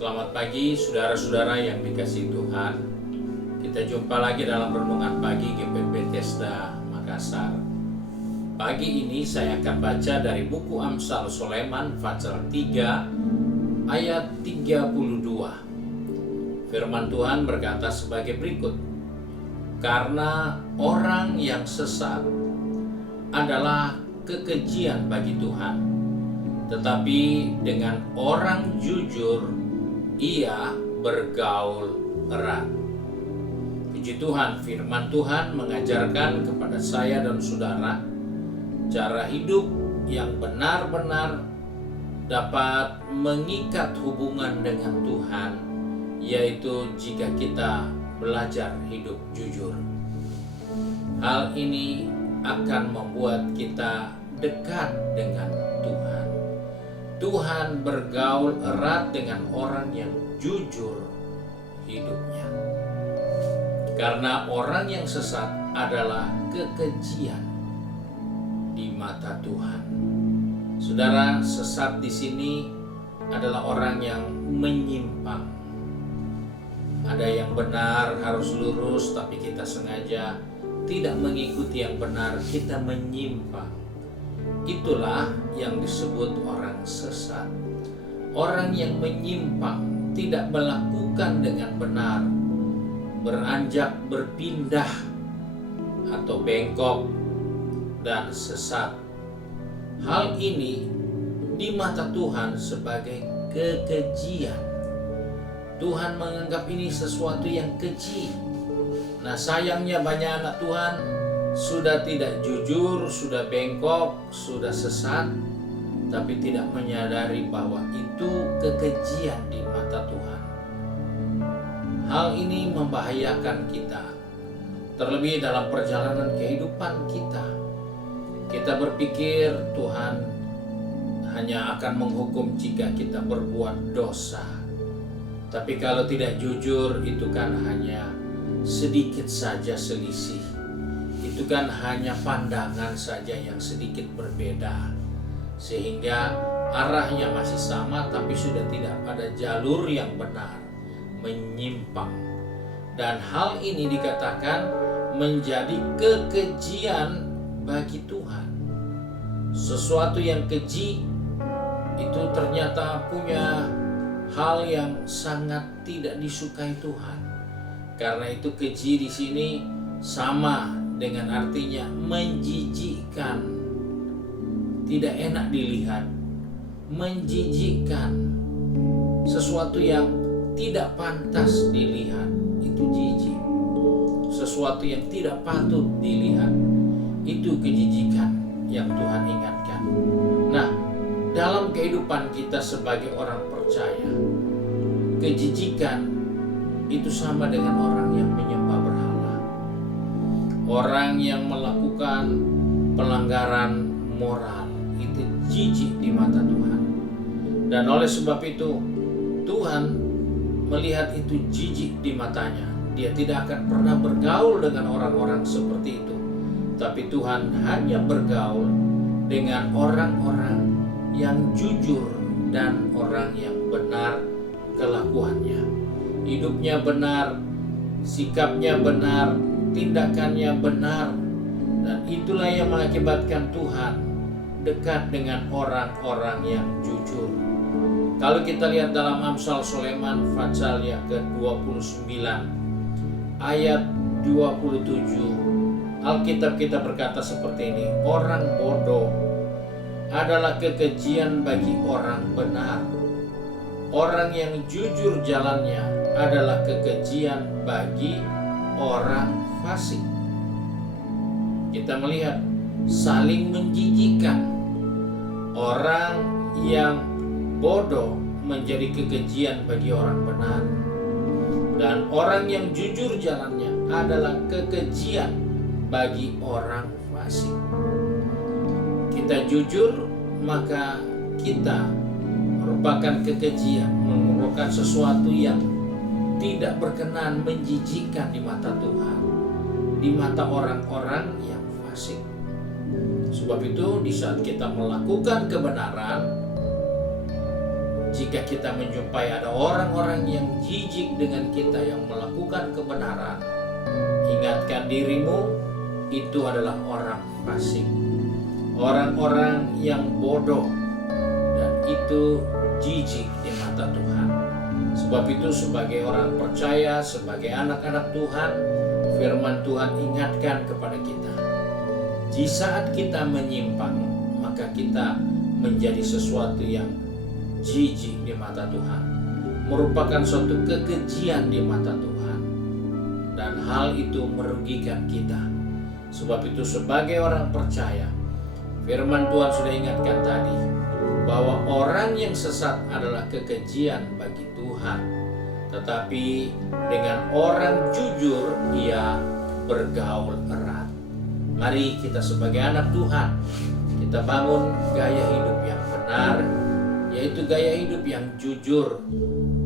Selamat pagi saudara-saudara yang dikasihi Tuhan. Kita jumpa lagi dalam renungan pagi GPI Bethesda Makassar. Pagi ini saya akan baca dari buku Amsal Sulaiman pasal 3 ayat 32. Firman Tuhan berkata sebagai berikut. Karena orang yang sesat adalah kekejian bagi Tuhan, tetapi dengan orang jujur ia bergaul erat. Puji Tuhan, firman Tuhan mengajarkan kepada saya dan saudara cara hidup yang benar-benar dapat mengikat hubungan dengan Tuhan, yaitu jika kita belajar hidup jujur. Hal ini akan membuat kita dekat dengan Tuhan. Tuhan bergaul erat dengan orang yang jujur hidupnya. Karena orang yang sesat adalah kekejian di mata Tuhan. Saudara, sesat di sini adalah orang yang menyimpang. Ada yang benar harus lurus, tapi kita sengaja tidak mengikuti yang benar, kita menyimpang. Itulah yang disebut orang sesat. Orang yang menyimpang, tidak melakukan dengan benar, beranjak berpindah atau bengkok dan sesat. Hal ini di mata Tuhan sebagai kekejian. Tuhan menganggap ini sesuatu yang keji. Nah, sayangnya banyak anak Tuhan sudah tidak jujur, sudah bengkok, sudah sesat, tapi tidak menyadari bahwa itu kekejian di mata Tuhan. Hal ini membahayakan kita, terlebih dalam perjalanan kehidupan kita. Kita berpikir Tuhan hanya akan menghukum jika kita berbuat dosa. Tapi kalau tidak jujur, itu kan hanya sedikit saja selisih. Itu kan hanya pandangan saja yang sedikit berbeda, sehingga arahnya masih sama tapi sudah tidak pada jalur yang benar, menyimpang. Dan hal ini dikatakan menjadi kekejian bagi Tuhan. Sesuatu yang keji itu ternyata punya hal yang sangat tidak disukai Tuhan. Karena itu keji di sini sama dengan artinya menjijikkan, tidak enak dilihat, menjijikkan, sesuatu yang tidak pantas dilihat, itu jijik. Sesuatu yang tidak patut dilihat, itu kejijikan yang Tuhan ingatkan. Nah, dalam kehidupan kita sebagai orang percaya, kejijikan itu sama dengan orang yang menyembah berhala. Orang yang melakukan pelanggaran moral itu jijik di mata Tuhan. Dan oleh sebab itu Tuhan melihat itu jijik di matanya. Dia tidak akan pernah bergaul dengan orang-orang seperti itu. Tapi Tuhan hanya bergaul dengan orang-orang yang jujur dan orang yang benar kelakuannya. Hidupnya benar, sikapnya benar, tindakannya benar, dan itulah yang mengakibatkan Tuhan dekat dengan orang-orang yang jujur. Kalau kita lihat dalam Amsal Sulaiman pasal yang ke-29 ayat 27, Alkitab kita berkata seperti ini, orang bodoh adalah kekejian bagi orang benar. Orang yang jujur jalannya adalah kekejian bagi orang fasik. Kita melihat saling menjijikkan. Orang yang bodoh menjadi kekejian bagi orang benar, dan orang yang jujur jalannya adalah kekejian bagi orang fasik. Kita jujur, maka kita merupakan kekejian, merupakan sesuatu yang tidak berkenan, menjijikkan di mata Tuhan, di mata orang-orang yang fasik. Sebab itu di saat kita melakukan kebenaran, Jika kita menjumpai ada orang-orang yang jijik dengan kita yang melakukan kebenaran, ingatkan dirimu, itu adalah orang fasik, orang-orang yang bodoh, dan itu jijik di mata Tuhan. Sebab itu sebagai orang percaya, sebagai anak-anak Tuhan, firman Tuhan ingatkan kepada kita, di saat kita menyimpang, maka kita menjadi sesuatu yang jijik di mata Tuhan, merupakan suatu kekejian di mata Tuhan, dan hal itu merugikan kita. Sebab itu sebagai orang percaya, firman Tuhan sudah ingatkan tadi, bahwa orang yang sesat adalah kekejian bagi Tuhan, tetapi dengan orang jujur ia bergaul erat. Mari kita sebagai anak Tuhan, kita bangun gaya hidup yang benar, yaitu gaya hidup yang jujur,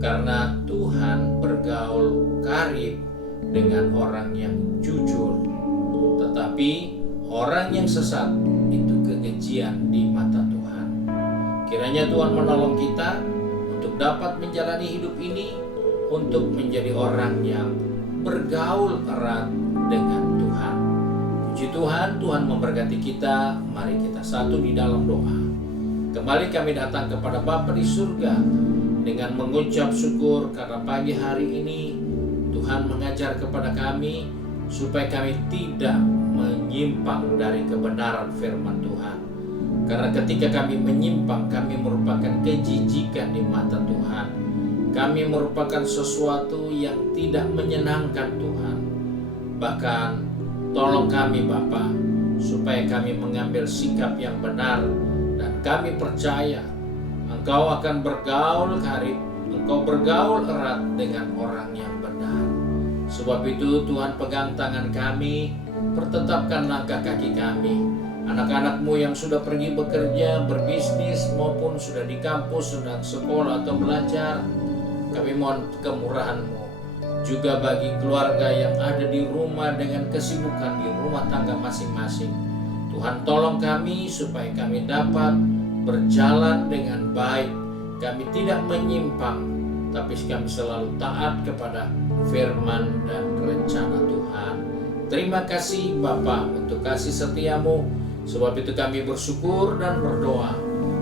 karena Tuhan bergaul karib dengan orang yang jujur. Tetapi orang yang sesat itu kekejian di mata Tuhan. Kiranya Tuhan menolong kita untuk dapat menjalani hidup ini, untuk menjadi orang yang bergaul erat dengan Tuhan. Puji Tuhan, Tuhan memberkati kita. Mari kita satu di dalam doa. Kembali kami datang kepada Bapa di surga dengan mengucap syukur karena pagi hari ini Tuhan mengajar kepada kami supaya kami tidak menyimpang dari kebenaran firman Tuhan. Karena ketika kami menyimpang, kami merupakan kejijikan di mata Tuhan. Kami merupakan sesuatu yang tidak menyenangkan Tuhan. Bahkan tolong kami Bapa, supaya kami mengambil sikap yang benar, dan kami percaya Engkau akan bergaul karib, Engkau bergaul erat dengan orang yang benar. Sebab itu Tuhan pegang tangan kami, pertetapkan langkah kaki kami. Anak-anak-Mu yang sudah pergi bekerja, berbisnis, maupun sudah di kampus, sedang sekolah atau belajar, kami mohon kemurahan-Mu. Juga bagi keluarga yang ada di rumah dengan kesibukan di rumah tangga masing-masing, Tuhan tolong kami supaya kami dapat berjalan dengan baik. Kami tidak menyimpang, tapi kami selalu taat kepada firman dan rencana Tuhan. Terima kasih Bapa untuk kasih setia-Mu. Sebab itu kami bersyukur dan berdoa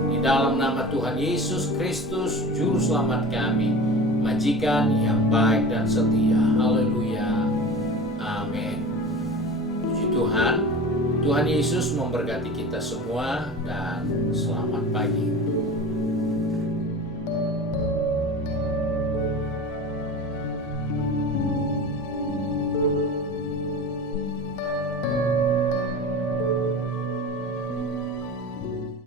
di dalam nama Tuhan Yesus Kristus, Juru Selamat kami, Majikan yang baik dan setia. Haleluya. Amin. Puji Tuhan. Tuhan Yesus memberkati kita semua dan selamat pagi.